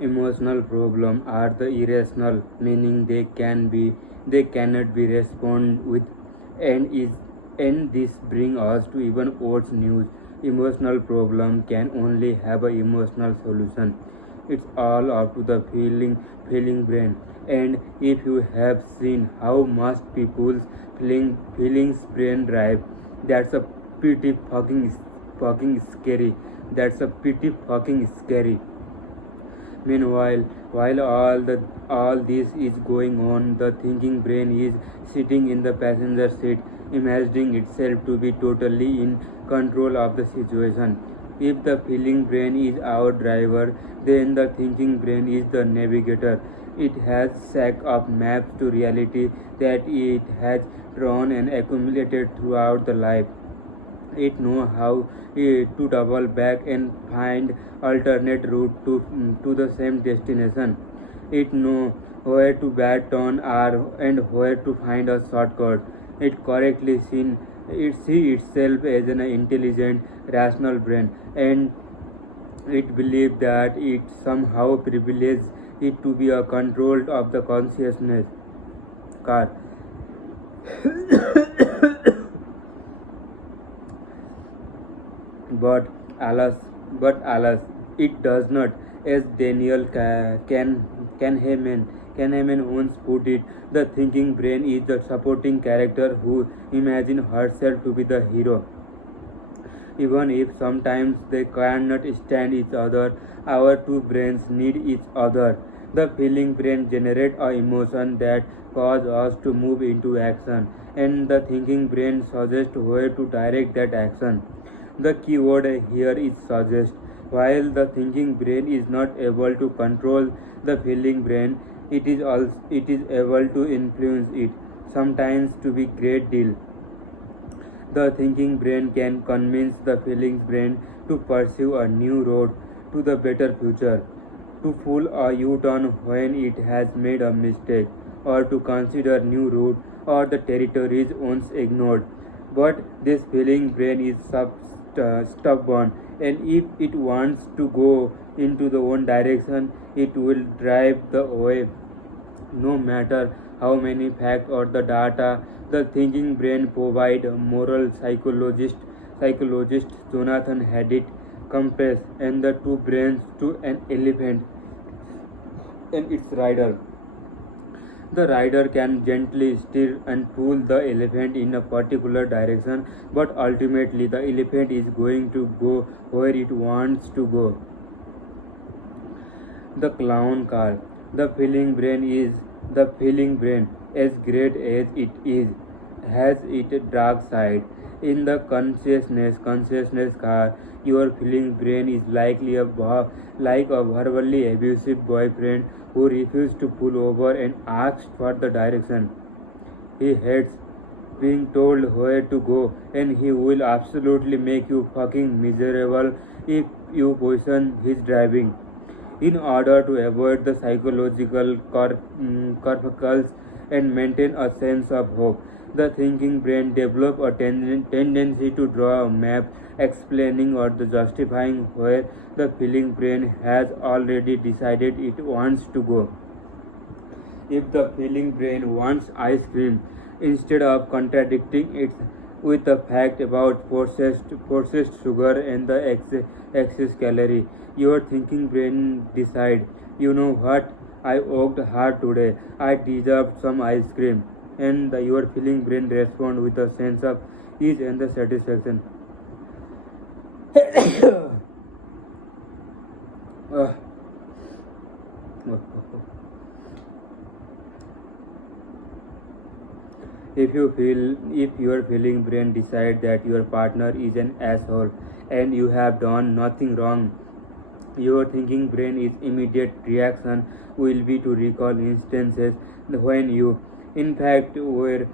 Emotional problems are the irrational, meaning they cannot be responded with, and is and this brings us to even worse news. Emotional problem can only have a emotional solution. It's all up to the feeling brain. And if you have seen how much people's feelings brain drive, that's a pretty fucking scary. That's a pretty fucking scary. Meanwhile, while all this is going on, the thinking brain is sitting in the passenger seat, imagining itself to be totally in control of the situation. If the feeling brain is our driver, then the thinking brain is the navigator. It has sack of maps to reality that it has drawn and accumulated throughout the life. It know how to double back and find alternate route to the same destination. It know where to bat on or and where to find a shortcut. It correctly seen it see itself as an intelligent, rational brain, and it believes that it somehow privileges it to be a control of the consciousness car. But alas, but alas, it does not. As Daniel Kahneman once put it, the thinking brain is the supporting character who imagines herself to be the hero. Even if sometimes they cannot stand each other, our two brains need each other. The feeling brain generates a emotion that causes us to move into action, and the thinking brain suggests where to direct that action. The key word here is suggest. While the thinking brain is not able to control the feeling brain, it is able to influence it, sometimes to be great deal. The thinking brain can convince the feeling brain to pursue a new road to the better future, to pull a U-turn when it has made a mistake, or to consider new route or the territories once ignored. But this feeling brain is stubborn, and if it wants to go into the one direction, it will drive the way no matter how many facts or the data. The thinking brain provide moral psychologist Jonathan Hadid compares and the two brains to an elephant and its rider. The rider can gently steer and pull the elephant in a particular direction, but ultimately the elephant is going to go where it wants to go. The clown car. The feeling brain, as great as it is, has its dark side. In the consciousness car, your feeling brain is like a verbally abusive boyfriend who refuses to pull over and asks for the direction. He hates being told where to go, and he will absolutely make you fucking miserable if you question his driving. In order to avoid the psychological curveballs and maintain a sense of hope, the thinking brain develops a tendency to draw a map explaining or the justifying where the feeling brain has already decided it wants to go. If the feeling brain wants ice cream, instead of contradicting it with the fact about processed sugar and the excess calorie, your thinking brain decide, you know what, I worked hard today, I deserve some ice cream, and your feeling brain respond with a sense of ease and the satisfaction. Uh, if your feeling brain decide that your partner is an asshole and you have done nothing wrong, your thinking brain is immediate reaction will be to recall instances when you in fact were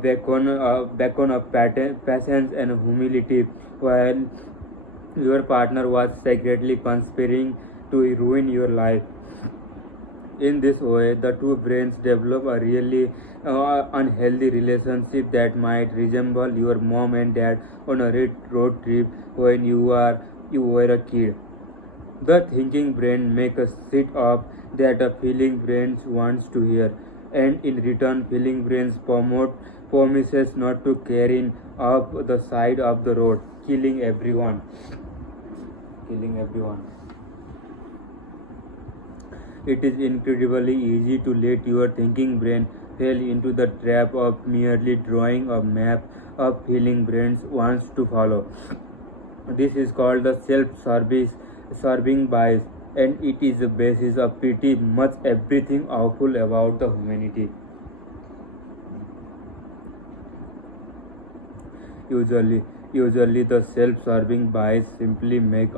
beacon of patience and humility while your partner was secretly conspiring to ruin your life. In this way, the two brains develop a really unhealthy relationship that might resemble your mom and dad on a road trip when you were a kid. The thinking brain makes a sit up that a feeling brain wants to hear, and in return, feeling brains promises not to carry up the side of the road, killing everyone. Killing everyone. It is incredibly easy to let your thinking brain fall into the trap of merely drawing a map of feeling brains wants to follow. This is called the self-serving bias, and it is the basis of pretty much everything awful about the humanity. Usually, usually the self-serving bias simply make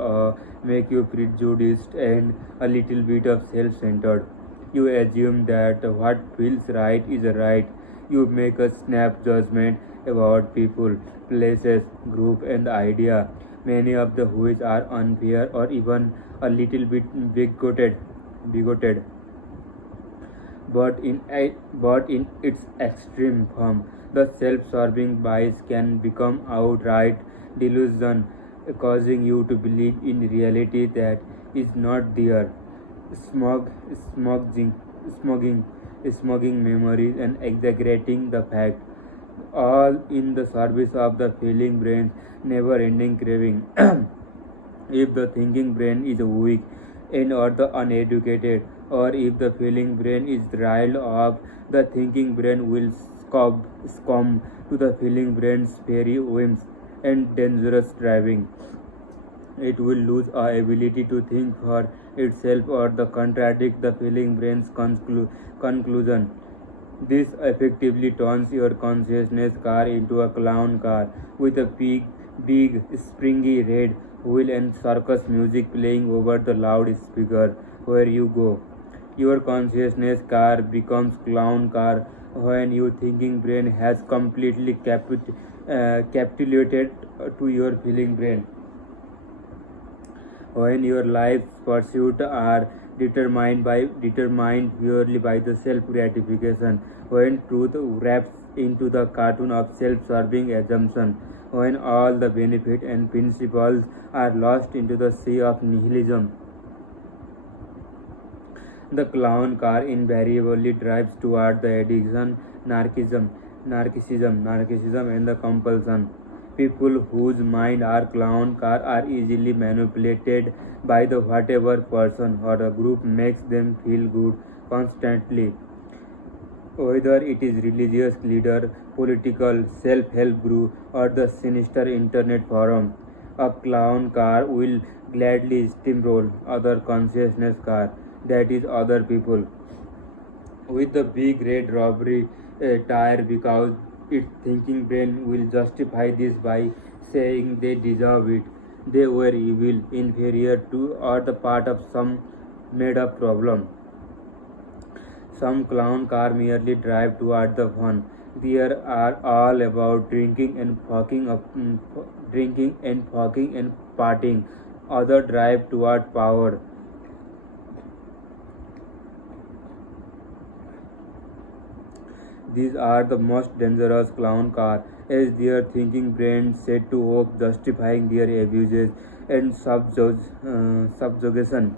you prejudiced and a little bit of self-centered. You assume that what feels right is right. You make a snap judgment about people, places, group, and idea. Many of the which are unfair or even a little bit bigoted. But in its extreme form, the self-serving bias can become outright delusion, causing you to believe in reality that is not there. Smog, smogging, smogging, smogging memories and exaggerating the fact, all in the service of the feeling brain's never-ending craving. If the thinking brain is weak and or the uneducated, or if the feeling brain is riled up, the thinking brain will succumb to the feeling brain's fairy whims and dangerous driving. It will lose our ability to think for itself or the contradict the feeling brain's conclusion. This effectively turns your consciousness car into a clown car with a big, springy red wheel and circus music playing over the loudspeaker where you go. Your consciousness car becomes clown car when your thinking brain has completely capitulated to your feeling brain. When your life's pursuits are determined purely by the self gratification, when truth wraps into the cartoon of self-serving assumption, when all the benefit and principles are lost into the sea of nihilism, the clown car invariably drives toward the addiction, narcissism, and the compulsion. People whose mind are clown car are easily manipulated by the whatever person or a group makes them feel good constantly. Whether it is religious leader, political self-help group, or the sinister internet forum, a clown car will gladly steamroll other consciousness car, that is other people, with the big red robbery tire because its thinking brain will justify this by saying they deserve it. They were evil, inferior to, or the part of some made up problem. Some clown car merely drive toward the fun. They are all about drinking and fucking and partying. Other drive toward power. These are the most dangerous clown car, as their thinking brains set to work justifying their abuses and subjugation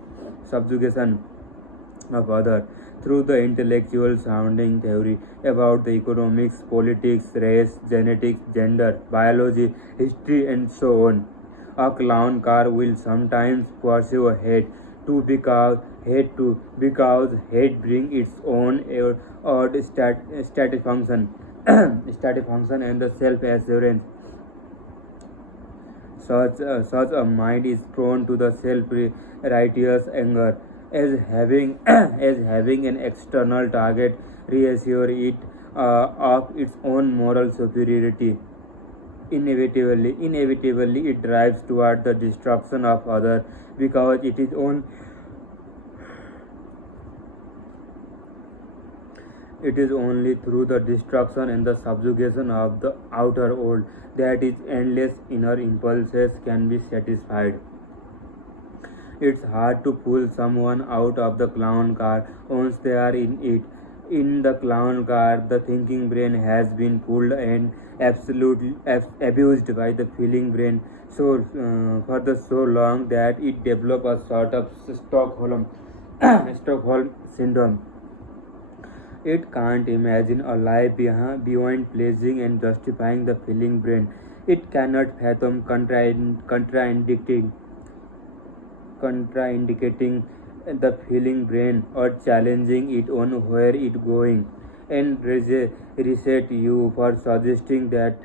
of others through the intellectual sounding theory about the economics, politics, race, genetics, gender, biology, history, and so on. A clown car will sometimes pursue hate because hate brings its own or static function, static function and the self assurance. Such a mind is prone to the self-righteous anger, as having as having an external target reassure it of its own moral superiority. Inevitably, it drives toward the destruction of others because it is only through the destruction and the subjugation of the outer world that its endless inner impulses can be satisfied. It's hard to pull someone out of the clown car once they are in it. In the clown car, the thinking brain has been pulled and absolutely abused by the feeling brain for the so long that it developed a sort of Stockholm syndrome. It can't imagine a life beyond pleasing and justifying the feeling brain. It cannot fathom contraindicating the feeling brain or challenging it on where it going. And reset you for suggesting that